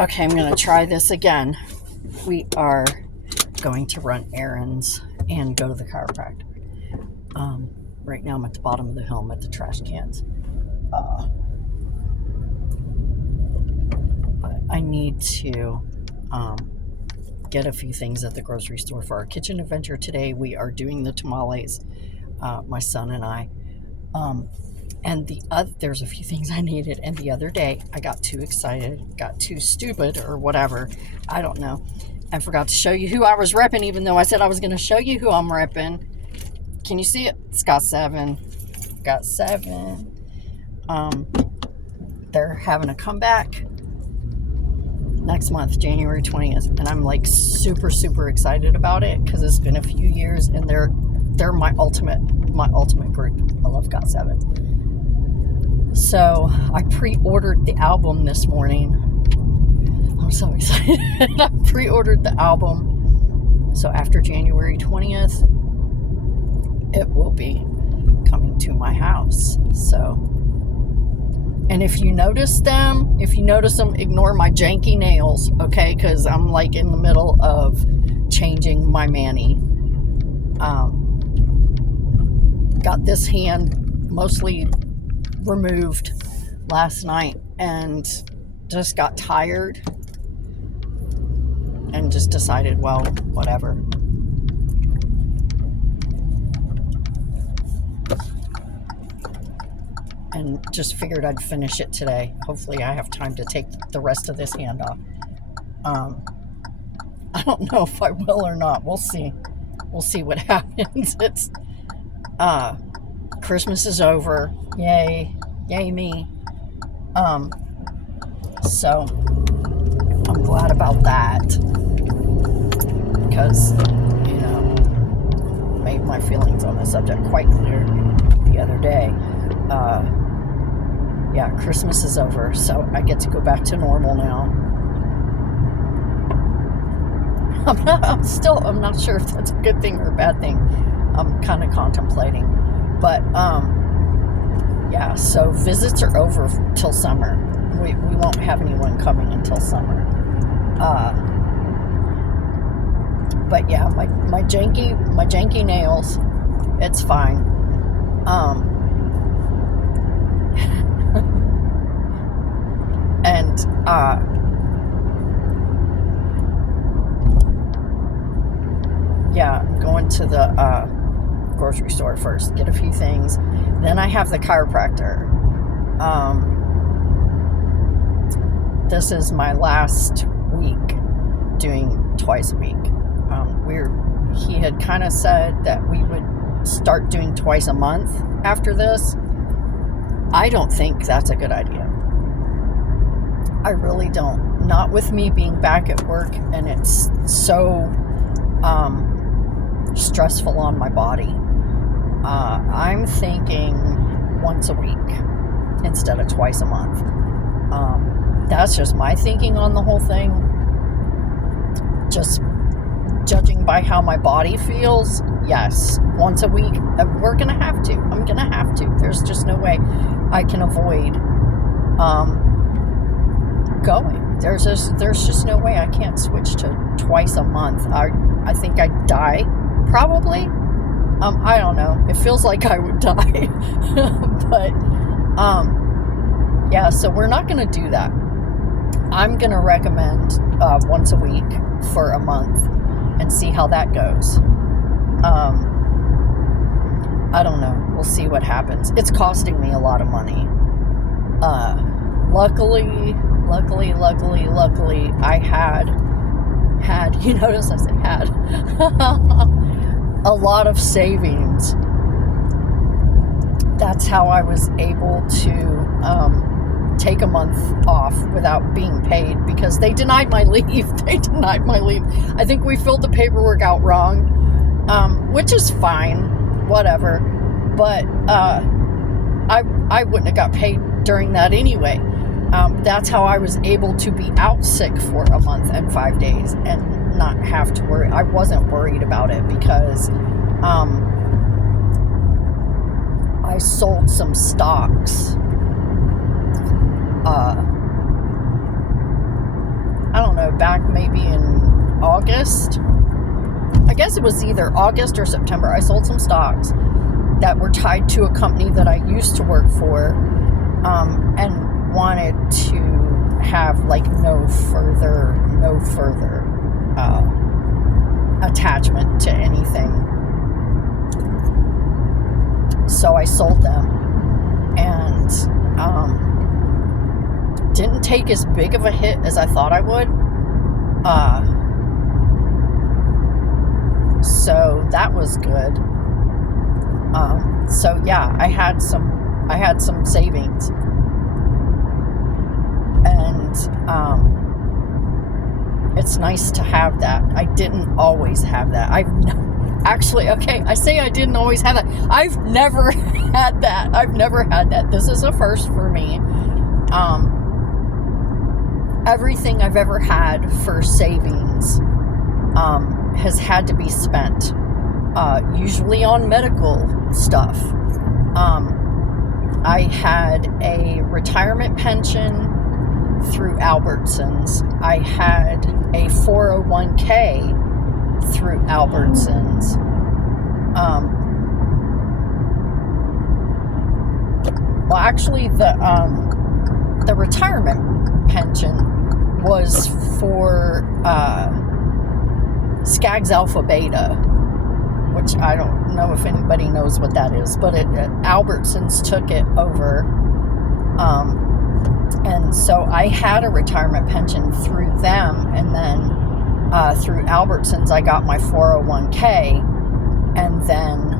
Okay, I'm going to try this again. We are going to run errands and go to the chiropractor. Right now I'm at the bottom of the hill. I'm at the trash cans. But I need to get a few things at the grocery store for our kitchen adventure today. We are doing the tamales, my son and I. And there's a few things I needed. And the other day, I got too excited, got too stupid or whatever. I don't know. I forgot to show you who I was repping, even though I said I was going to show you who I'm repping. Can you see it? It's got 7. Got 7. They're having a comeback next month, January 20th. And I'm like super, super excited about it because it's been a few years and they're my ultimate group. I love Got 7. So I pre-ordered the album this morning. I'm so excited. I pre-ordered the album. So after January 20th, it will be coming to my house. So, and if you notice them, ignore my janky nails, okay? Because I'm like in the middle of changing my mani. Got this hand mostly removed last night and just got tired and just decided, well, whatever. And just figured I'd finish it today. Hopefully I have time to take the rest of this hand off. I don't know if I will or not. We'll see. We'll see what happens. It's Christmas is over. Yay me. So I'm glad about that because, made my feelings on the subject quite clear the other day. Christmas is over, so I get to go back to normal now. I'm not sure if that's a good thing or a bad thing. I'm kind of contemplating. But, so visits are over till summer. We won't have anyone coming until summer. But yeah, my janky nails, it's fine. And, I'm going to the, grocery store first, get a few things. Then I have the chiropractor. This is my last week doing twice a week. He had kind of said that we would start doing twice a month after this. I don't think that's a good idea. I really don't. Not with me being back at work and it's so stressful on my body. I'm thinking once a week instead of twice a month. That's just my thinking on the whole thing. Just judging by how my body feels, yes, once a week. We're going to have to. I'm going to have to. There's just no way I can avoid going. There's just no way I can't switch to twice a month. I think I'd die, probably. I don't know. It feels like I would die. But, so we're not going to do that. I'm going to recommend once a week for a month and see how that goes. I don't know. We'll see what happens. It's costing me a lot of money. Luckily, I had, you notice I say had, a lot of savings. That's how I was able to take a month off without being paid because they denied my leave. I think we filled the paperwork out wrong, which is fine, whatever. But I wouldn't have got paid during that anyway. That's how I was able to be out sick for a month and 5 days and not have to worry. I wasn't worried about it because I sold some stocks back maybe in August. I guess it was either August or September. I sold some stocks that were tied to a company that I used to work for, and wanted to have like no further attachment to anything. So I sold them, and didn't take as big of a hit as I thought I would. So that was good. So yeah, I had some savings, and it's nice to have that. I didn't always have that. I say I didn't always have that. I've never had that. This is a first for me. Everything I've ever had for savings has had to be spent, usually on medical stuff. I had a retirement pension through Albertsons. I had a 401k through Albertsons. Well, actually, the retirement pension was for Skaggs Alpha Beta, which I don't know if anybody knows what that is, but Albertsons took it over. And so I had a retirement pension through them, and then through Albertsons I got my 401k, and then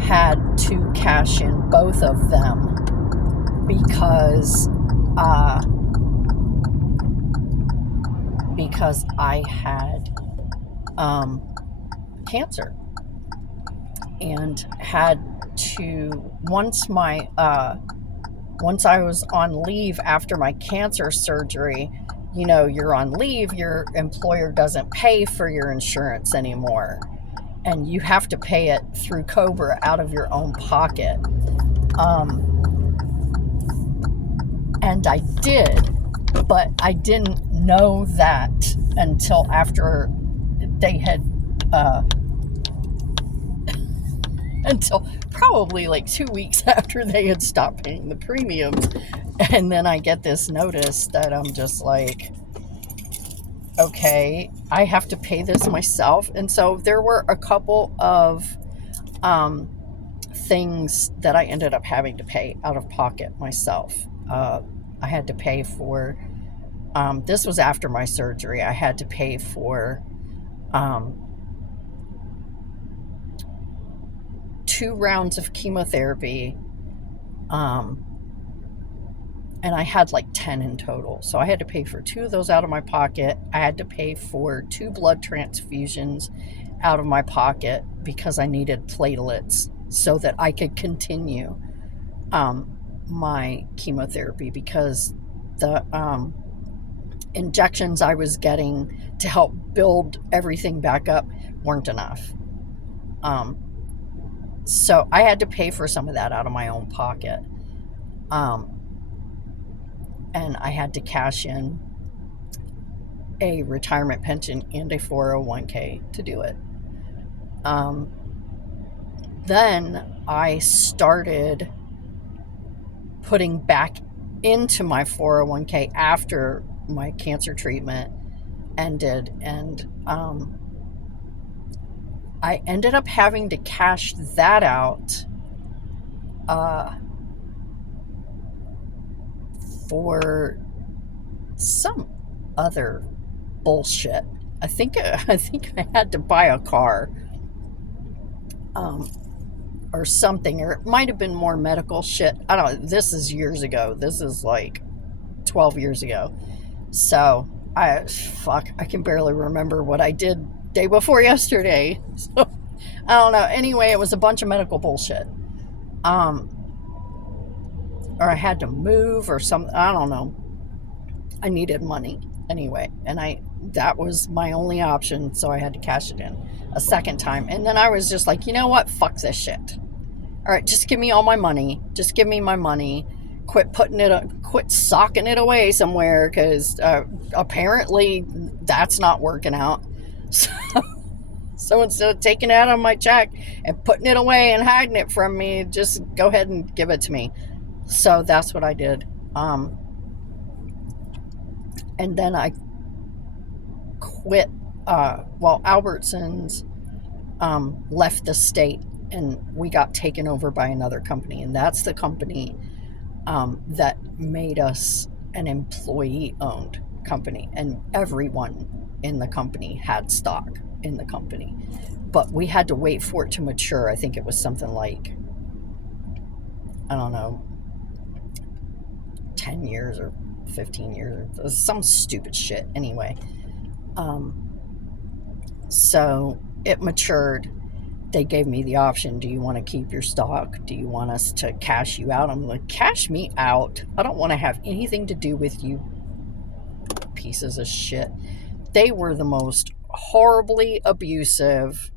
had to cash in both of them because I had cancer, and had to, once I was on leave after my cancer surgery, you're on leave, your employer doesn't pay for your insurance anymore, and you have to pay it through Cobra out of your own pocket. And I did, but I didn't know that until after they had until probably like 2 weeks after they had stopped paying the premiums. And then I get this notice that I'm just like, okay, I have to pay this myself. And so there were a couple of things that I ended up having to pay out of pocket myself. I had to pay for, this was after my surgery, I had to pay for 2 rounds of chemotherapy, and I had like 10 in total. So I had to pay for 2 of those out of my pocket. I had to pay for 2 blood transfusions out of my pocket because I needed platelets so that I could continue my chemotherapy, because the injections I was getting to help build everything back up weren't enough. So I had to pay for some of that out of my own pocket. And I had to cash in a retirement pension and a 401k to do it. Then I started putting back into my 401k after my cancer treatment ended, and I ended up having to cash that out for some other bullshit. I think I had to buy a car, or something, or it might have been more medical shit. I don't know. This is years ago. This is like 12 years ago. So I can barely remember what I did day before yesterday. So I don't know. Anyway, it was a bunch of medical bullshit. Or I had to move or something. I don't know. I needed money anyway, and that was my only option, so I had to cash it in a second time. And then I was just like, you know what? Fuck this shit. All right, just give me all my money. Just give me my money, quit socking it away somewhere, because apparently that's not working out. So, so instead of taking it out on my check and putting it away and hiding it from me, just go ahead and give it to me. So that's what I did. And then I quit. Albertsons left the state, and we got taken over by another company, and that's the company that made us an employee-owned company, and everyone in the company had stock in the company, but we had to wait for it to mature. I think it was something like, I don't know, 10 years or 15 years or some stupid shit. Anyway, so it matured. They gave me the option, do you want to keep your stock? Do you want us to cash you out? I'm like, cash me out? I don't want to have anything to do with you pieces of shit. They were the most horribly abusive.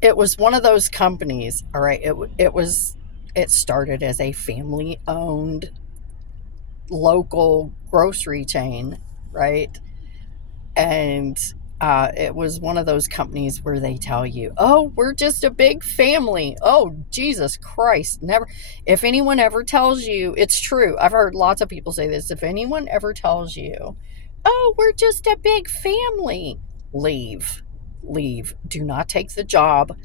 It was one of those companies, all right, it started as a family-owned local grocery chain, right? And it was one of those companies where they tell you, oh, we're just a big family. Oh, Jesus Christ. Never. If anyone ever tells you, it's true. I've heard lots of people say this. If anyone ever tells you, oh, we're just a big family, leave. Leave. Do not take the job.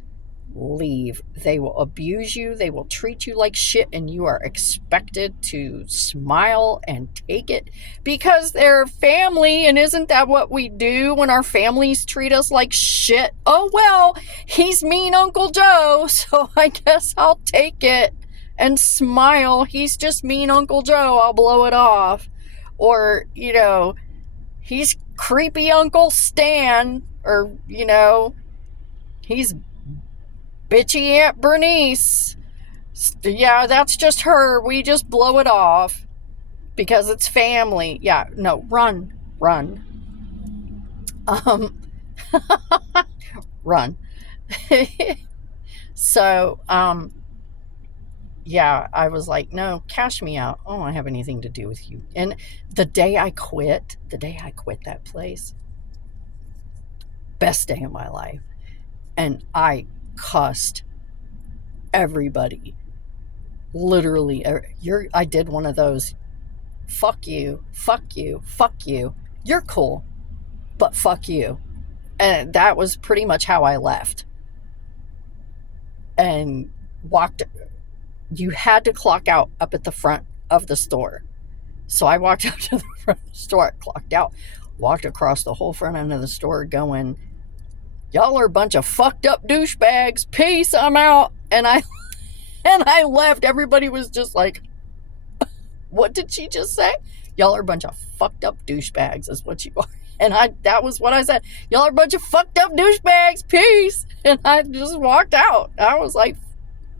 Leave. They will abuse you. They will treat you like shit, and you are expected to smile and take it because they're family. And isn't that what we do when our families treat us like shit? Oh, well, he's mean Uncle Joe, so I guess I'll take it and smile. He's just mean Uncle Joe. I'll blow it off. Or, he's creepy Uncle Stan, or, he's bitchy Aunt Bernice. Yeah, that's just her. We just blow it off because it's family. Yeah, no, run. Run. So, yeah, I was like, no, cash me out. I don't want to have anything to do with you. And the day I quit that place, best day of my life. And I cussed everybody. Literally, I did one of those, fuck you, you're cool, but fuck you. And that was pretty much how I left. And you had to clock out up at the front of the store. So I walked up to the front of the store, clocked out, walked across the whole front end of the store going, y'all are a bunch of fucked up douchebags. Peace, I'm out. And I left. Everybody was just like, what did she just say? Y'all are a bunch of fucked up douchebags is what you are. And that was what I said. Y'all are a bunch of fucked up douchebags. Peace. And I just walked out. I was like,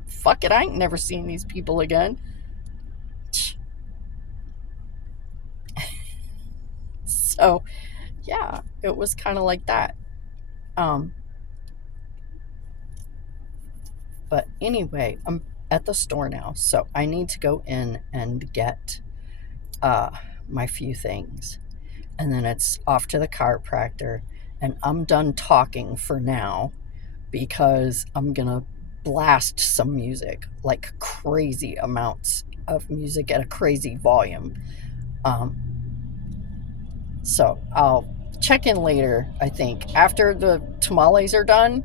fuck it. I ain't never seen these people again. So, yeah, it was kind of like that. But anyway, I'm at the store now, so I need to go in and get my few things. And then it's off to the chiropractor, and I'm done talking for now because I'm going to blast some music, like crazy amounts of music at a crazy volume. So I'll check in later, I think, after the tamales are done,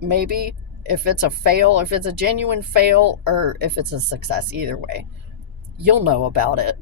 maybe, if it's a fail, if it's a genuine fail, or if it's a success. Either way, you'll know about it.